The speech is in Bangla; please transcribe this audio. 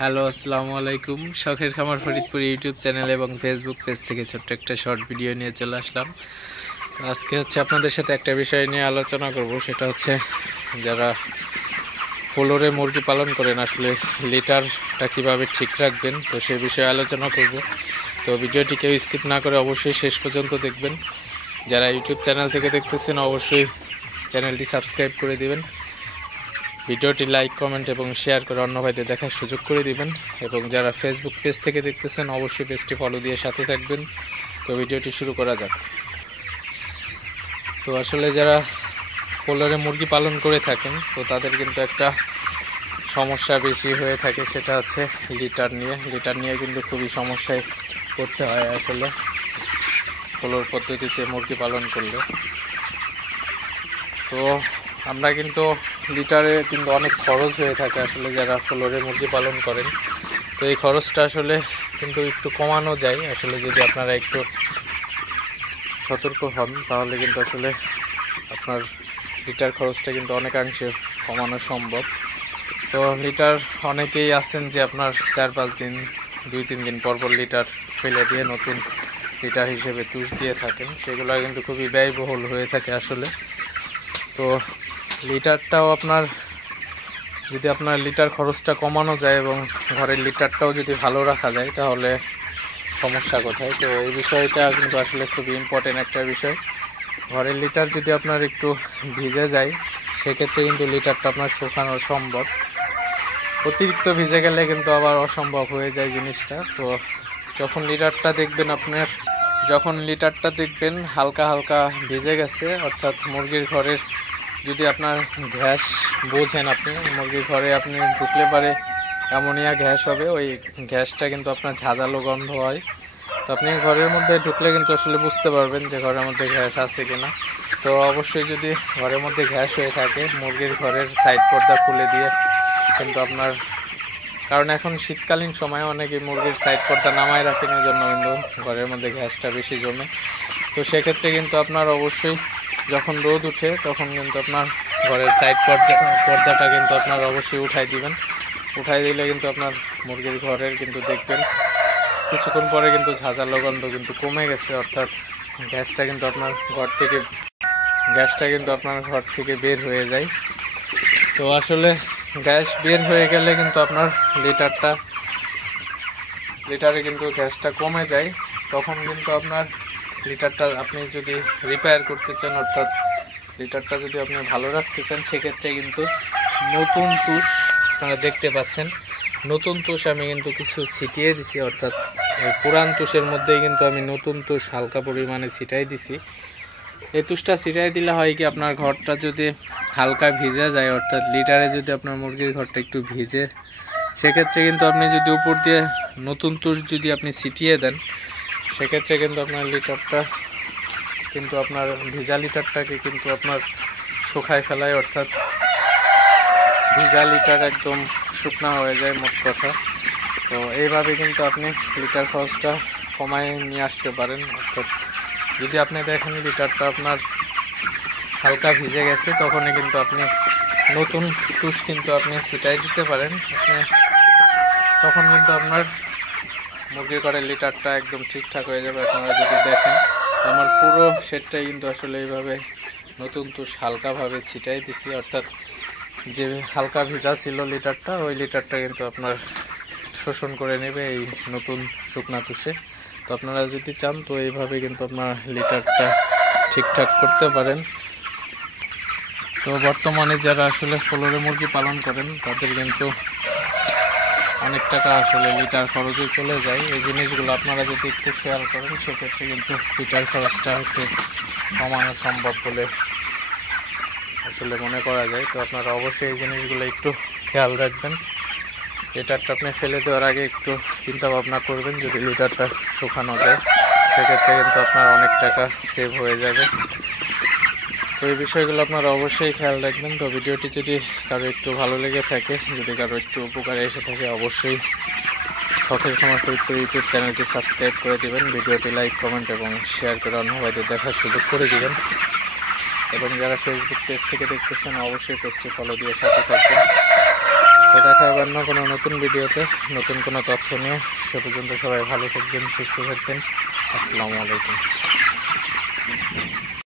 হ্যালো, আসসালামু আলাইকুম। শখের খামার ফরিদপুর ইউটিউব চ্যানেল এবং ফেসবুক পেজ থেকে ছোট্ট একটা শর্ট ভিডিও নিয়ে চলে আসলাম। তো আজকে আপনাদের সাথে একটা বিষয় নিয়ে আলোচনা করব, সেটা হচ্ছে যারা ফ্লোরে মুরগি পালন করেন আসলে লিটারটা কিভাবে ঠিক রাখবেন, তো সেই বিষয়ে আলোচনা করব। তো ভিডিওটি কেউ স্কিপ না করে অবশ্যই শেষ পর্যন্ত দেখবেন। যারা ইউটিউব চ্যানেল থেকে দেখতেছেন অবশ্যই চ্যানেলটি সাবস্ক্রাইব করে দিবেন, ভিডিওটি লাইক, কমেন্ট এবং শেয়ার করে অন্য ভাইদের দেখার সুযোগ করে দিবেন। এবং যারা ফেসবুক পেজ থেকে দেখতেছেন অবশ্যই পেজটি ফলো দিয়ে সাথে থাকবেন। তো ভিডিওটি শুরু করা যাক। তো আসলে যারা ফ্লোরে মুরগি পালন করে থাকেন তো তাদের কিন্তু একটা সমস্যা বেশি হয়ে থাকে, সেটা হচ্ছে লিটার নিয়ে কিন্তু খুবই সমস্যায় পড়তে হয় আসলে ফ্লোর পদ্ধতিতে মুরগি পালন করলে। তো আমরা কিন্তু লিটারে কিন্তু অনেক খরচ হয়ে থাকে আসলে যারা ফ্লোরে মুরগি পালন করেন। তো এই খরচটা আসলে কিন্তু একটু কমানো যায় আসলে, যদি আপনারা একটু সতর্ক হন তাহলে কিন্তু আসলে আপনার লিটার খরচটা কিন্তু অনেকাংশে কমানো সম্ভব। তো লিটার অনেকেই আছেন যে আপনার 4-5 দিন 2-3 দিন পর লিটার ফেলে দিয়ে নতুন লিটার হিসেবে তুষ দিয়ে থাকেন, সেগুলো কিন্তু খুবই ব্যয়বহুল হয়ে থাকে আসলে। তো লিটারটাও যদি আপনার লিটার খরচটা কমানো যায় এবং ঘরের লিটারটাও যদি ভালো রাখা যায় তাহলে সমস্যা কোথায়? তো এই বিষয়টা কিন্তু আসলে খুবই ইম্পর্টেন্ট একটা বিষয়। ঘরের লিটার যদি আপনার একটু ভিজে যায় সেক্ষেত্রে কিন্তু লিটারটা আপনার শুকানো সম্ভব, অতিরিক্ত ভিজে গেলে কিন্তু আবার অসম্ভব হয়ে যায় জিনিসটা। তো যখন লিটারটা দেখবেন হালকা হালকা ভিজে গেছে, অর্থাৎ মুরগির ঘরের যদি আপনার গ্যাস বোঝেন, আপনি মুরগির ঘরে আপনি ঢুকলে পারে অ্যামোনিয়া গ্যাস হবে, ওই গ্যাসটা কিন্তু আপনার ঝাঁঝালো গন্ধ হয়। তো আপনি ঘরের মধ্যে ঢুকলে কিন্তু আসলে বুঝতে পারবেন যে ঘরের মধ্যে গ্যাস আছে কিনা। তো অবশ্যই যদি ঘরের মধ্যে গ্যাস হয়ে থাকে মুরগির ঘরের সাইড পর্দা খুলে দিয়ে কিন্তু আপনার, কারণ এখন শীতকালীন সময় অনেকে মুরগির সাইড পর্দা নামায় রাখেন, এই জন্য কিন্তু ঘরের মধ্যে গ্যাসটা বেশি জমে। তো সেক্ষেত্রে কিন্তু আপনার অবশ্যই যখন রোদ উঠে তখন কিন্তু আপনার ঘরের সাইড পর্দাটা কিন্তু আপনার অবশ্যই উঠাই দিবেন। উঠাই দিলে কিন্তু আপনার মুরগির ঘরের কিন্তু দেখবেন কিছুক্ষণ পরে কিন্তু ঝাঁঝালো গন্ধ কিন্তু কমে গেছে, অর্থাৎ গ্যাসটা কিন্তু আপনার ঘর থেকে বের হয়ে যায়। তো আসলে গ্যাস বের হয়ে গেলে কিন্তু আপনার লিটারে কিন্তু গ্যাসটা কমে যায়। তখন কিন্তু আপনার লিটারটা আপনি যদি রিপেয়ার করতে চান, অর্থাৎ লিটারটা যদি আপনি ভালো রাখতে চান, সেক্ষেত্রে কিন্তু নতুন তুষ আপনারা দেখতে পাচ্ছেন, নতুন তুষ আমি কিন্তু কিছু ছিটিয়ে দিছি, অর্থাৎ পুরান তুষের মধ্যেই কিন্তু আমি নতুন তুষ হালকা পরিমাণে ছিটাই দিছি। এই তুষটা ছিটাই দিলে হয় কি, আপনার ঘরটা যদি হালকা ভিজে যায়, অর্থাৎ লিটারে যদি আপনার মুরগির ঘরটা একটু ভিজে, সেক্ষেত্রে কিন্তু আপনি যদি উপর দিয়ে নতুন তুষ যদি আপনি ছিটিয়ে দেন, সেক্ষেত্রে কিন্তু আপনার লিটারটা কিন্তু আপনার ভিজা লিটারটাকে কিন্তু আপনার শুকায় ফেলায়, অর্থাৎ ভিজা লিটার একদম শুকনা হয়ে যায় মোট কথা। তো এইভাবে কিন্তু আপনি লিটার খরচটা কমায় নিয়ে আসতে পারেন। অর্থাৎ যদি আপনি দেখেন লিটারটা আপনার হালকা ভিজে গেছে, তখনই কিন্তু আপনি নতুন তুষ কিন্তু আপনি ছিটাই দিতে পারেন। তখন কিন্তু আপনার মুরগির ঘরের লিটারটা একদম ঠিকঠাক হয়ে যাবে। আপনারা যদি দেখেন আমার পুরো শেডটাই কিন্তু আসলে এইভাবে নতুন তুষ হালকাভাবে ছিটাই দিছি, অর্থাৎ যে হালকা ভিজা ছিল লিটারটা, ওই লিটারটা কিন্তু আপনার শোষণ করে নেবে এই নতুন শুকনা তুষে। তো আপনারা যদি চান তো এইভাবে কিন্তু আপনার লিটারটা ঠিকঠাক করতে পারেন। তো বর্তমানে যারা আসলে ফ্লোরে মুরগি পালন করেন তাদের কিন্তু অনেক টাকা আসলে লিটার খরচে চলে যায়। এই জিনিসগুলো আপনারা যদি একটু খেয়াল করেন সেক্ষেত্রে কিন্তু লিটার খরচটা একটু কমানো সম্ভব বলে আসলে মনে করা যায়। তো আপনারা অবশ্যই এই জিনিসগুলো একটু খেয়াল রাখবেন। লিটারটা আপনি ফেলে দেওয়ার আগে একটু চিন্তা ভাবনা করবেন, যদি লিটারটা শুকানো যায় সেক্ষেত্রে কিন্তু আপনার অনেক টাকা সেভ হয়ে যাবে। তো এই বিষয়গুলো আপনারা অবশ্যই খেয়াল রাখবেন। তো ভিডিওটি যদি কারো একটু ভালো লেগে থাকে, যদি কারো একটু উপকারে এসে থাকে, অবশ্যই শখের খামার ফরিদপুর ইউটিউব চ্যানেলটি সাবস্ক্রাইব করে দিবেন, ভিডিওটি লাইক, কমেন্ট এবং শেয়ার করে অন্য ভাইদের দেখার সুযোগ করে দিবেন। এবং যারা ফেসবুক পেজ থেকে দেখতেছেন অবশ্যই পেজটি ফলো দিয়ে সাথে থাকবেন। তো তো দেখা হবে অন্য কোনো নতুন ভিডিওতে নতুন কোনো তথ্য নিয়ে। সে পর্যন্ত সবাই ভালো থাকবেন, সুস্থ থাকবেন। আসসালামু আলাইকুম।